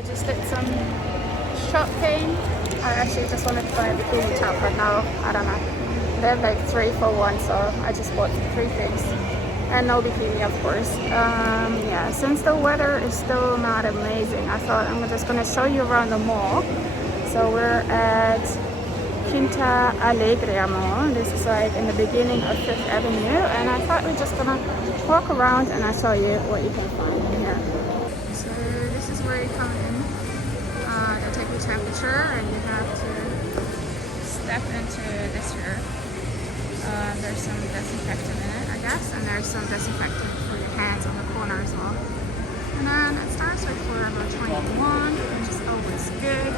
I just did some shopping. I actually just wanted to buy a bikini top, but now I don't know. They have like 3 for 1, so I just bought 3 things. And no bikini, of course. Yeah, since the weather is still not amazing, I thought I'm just gonna show you around the mall. So we're at Quinta Alegria Mall. This is like in the beginning of 5th Avenue, and I thought we're just gonna walk around and I'll show you what you can find in here. So this is where you come in. They take your temperature and you have to step into this here. There's some disinfectant in it, I guess, and there's some disinfectant for your hands on the corner as well. And then it starts with Forever 21, which is always good.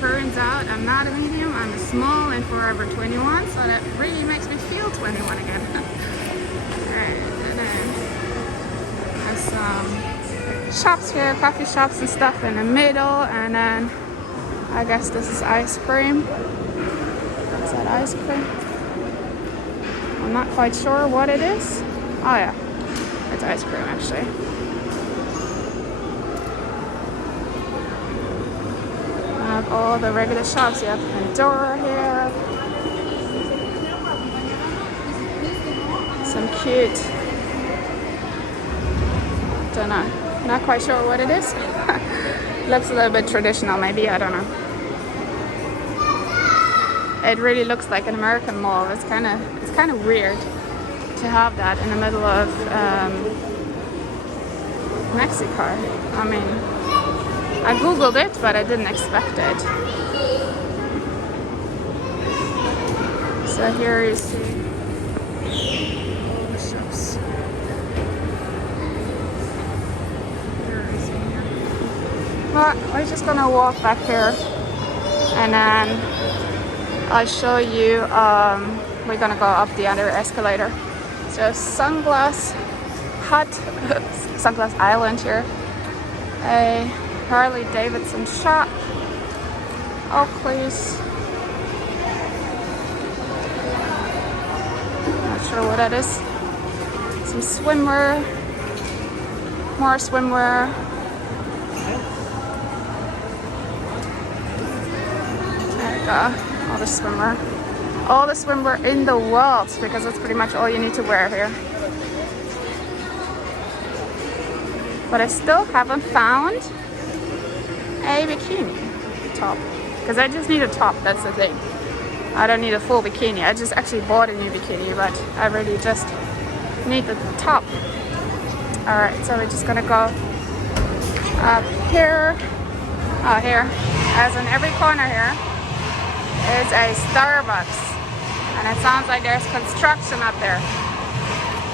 Turns out I'm not a medium, I'm a small in Forever 21, so that really makes me feel 21 again. Alright, and then there's some shops here, coffee shops and stuff in the middle, and then I guess this is ice cream. Is that ice cream? I'm not quite sure what it is. Oh yeah, it's ice cream actually. I have all the regular shops. You have Pandora here. Some cute, don't know, not quite sure what it is. Looks a little bit traditional maybe, I don't know. It really looks like an American mall. It's kind of weird to have that in the middle of Mexico. I mean, I googled it, but I didn't expect it. So here you see the shops. Well, we're just gonna walk back here, and then I'll show you, we're gonna go up the other escalator. So Sunglass Island here. A Harley Davidson shop. Oakley's. Not sure what that is. Some swimwear. More swimwear. There you go. All the swimwear in the world, because that's pretty much all you need to wear here. But I still haven't found a bikini top, because I just need a top, that's the thing. I don't need a full bikini. I just actually bought a new bikini, but I really just need the top. Alright, so we're just gonna go up here. Oh, here, as in every corner here is a Starbucks, and it sounds like there's construction up there,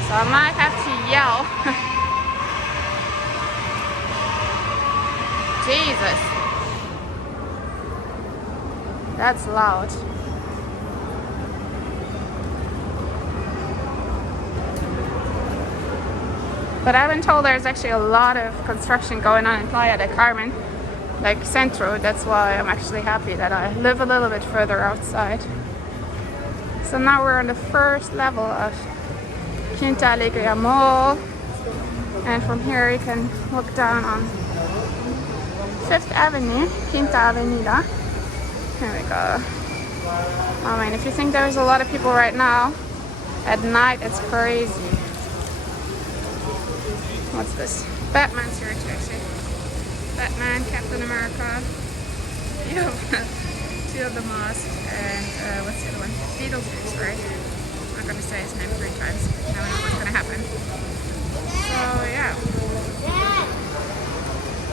so I might have to yell. Jesus, that's loud. But I've been told there's actually a lot of construction going on in Playa del Carmen, like Centro. That's why I'm actually happy that I live a little bit further outside. So now we're on the first level of Quinta Alegria Mall, and from here you can look down on 5th Avenue, Quinta Avenida. Here we go. I mean, if you think there's a lot of people right now, at night it's crazy. What's this? Batman's here too, actually. Batman, Captain America, two of the masks, and what's the other one? Beetlejuice, right? I'm not gonna say his name 3 times. I don't know what's gonna happen. So yeah.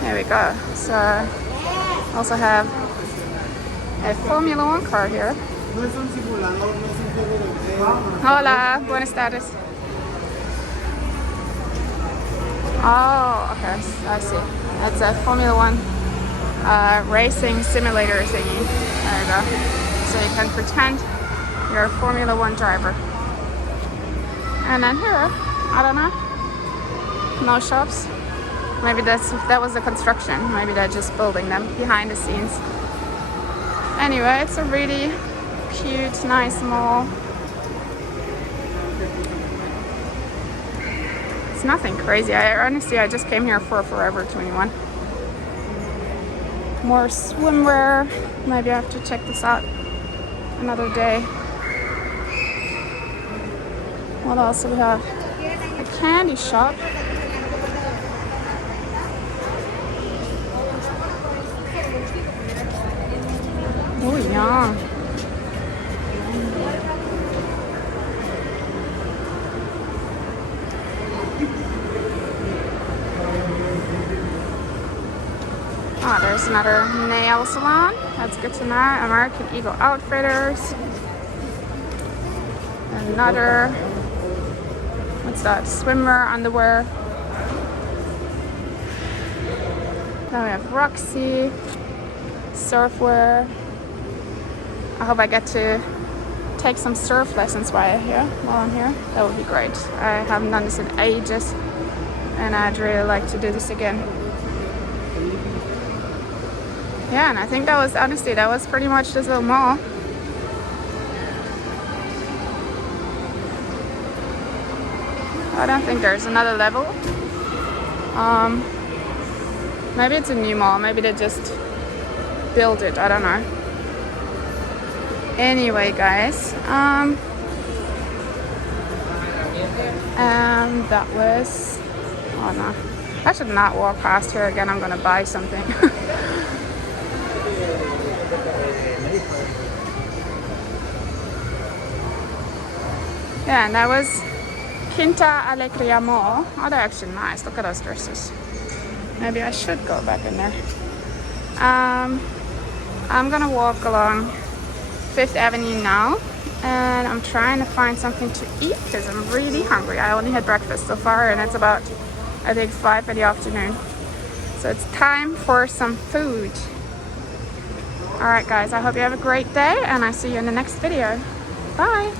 There we go. So also have a Formula 1 car here. Hola, buenas tardes. Oh, okay, I see. It's a Formula 1 racing simulator thingy. There you go. So you can pretend you're a Formula 1 driver. And then here, I don't know, no shops. Maybe that was the construction. Maybe they're just building them behind the scenes. Anyway, it's a really cute, nice mall. It's nothing crazy. I honestly just came here for Forever 21. more swimwear. Maybe I have to check this out another day. What else do we have? A candy shop. Oh, yum. Oh, there's another nail salon. That's good to know. American Eagle Outfitters. Another, what's that? Swimwear, underwear. Then we have Roxy, surfwear. I hope I get to take some surf lessons while I'm here. That would be great. I haven't done this in ages, and I'd really like to do this again. Yeah, and I think that was pretty much this little mall. I don't think there's another level. Maybe it's a new mall. Maybe they just built it. I don't know. Anyway, guys, that was, oh no, I should not walk past here again. I'm gonna buy something. Yeah, and that was Quinta Alegria Mall. Oh, they're actually nice. Look at those dresses. Maybe I should go back in there. I'm gonna walk along 5th Avenue now, and I'm trying to find something to eat because I'm really hungry. I only had breakfast so far, and it's about, I think, 5 in the afternoon. So it's time for some food. Alright guys, I hope you have a great day, and I see you in the next video. Bye!